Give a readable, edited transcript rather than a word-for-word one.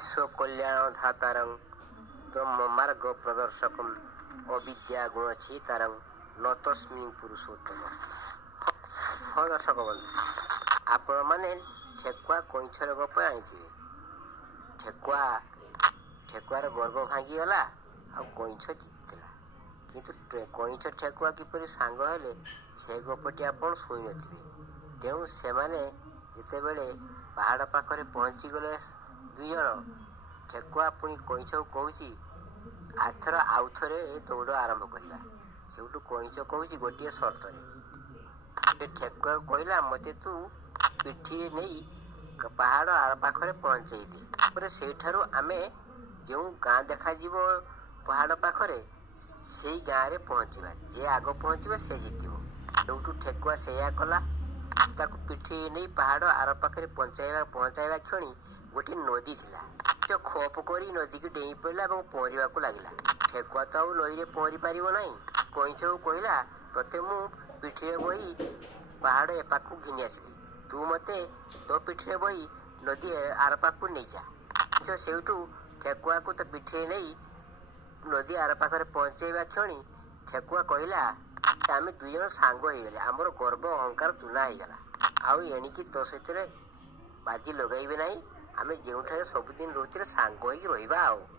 विश्व कल्याण धातारं ब्रह्म मार्ग प्रदर्शकम अविद्या गुण छीतारं न तस्मिन् पुरुषोत्तम। हाँ दर्शक बंधु, आपण मैंने ठेकुआ कईछर गप आनी ठेकुआर गर्भ भांगीगला आ कईछ जीतीला, किंतु कईछ ठेकुआ किपरि सांग हेले से गपटी आपण शुणी नथिबे। तेणु सेमाने जेतेबेले पहाड़ पाखरे पहुँची गले दुई जण, ठेकुआ पुणी कईछ कहूची आथर आउ थे दौड़ आरंभ करवा। सेठू कईछ कहूची गोटे सर्तरे। ठेकुआ कहला मते तू पिठी नहीं पहाड़ आर पाखरे पहुँचाई दे। सेठारू आमे जो गाँ देखा पहाड़ पाखरे से गाँव में पहुँचवा, जे आग पहुँचवा से जीतब। सेठू ठेकुआ से कला, ताकू पिठी नहीं पहाड़ आर पाखरे पहुँचाइवा क्षणी गोटे नदी थिला। तो खोप करी नदी की डेई पड़ा और पहरवा को लगिला। ठेकुआ तो आउ नई में पहरी पार नहीं। कईछ कहला तोते मु पिठी बही पहाड़ ए पाखु घिनी आसली, तू मते तो पिठी बही नदी आर पाखु नहीं जा। सेठू ठेकुआ को तो पिठी नहीं नदी आर पाखरे पहुँचाइवा क्षणी ठेकुआ कहला आमे दुई जन सांग हो गले, आमर गर्व अहंकार चुना हो गला। आउ एणिकी तो सहित बाजी लगाइबे नहीं, आमे जो सबुदिन रोचे सांग हो रहा।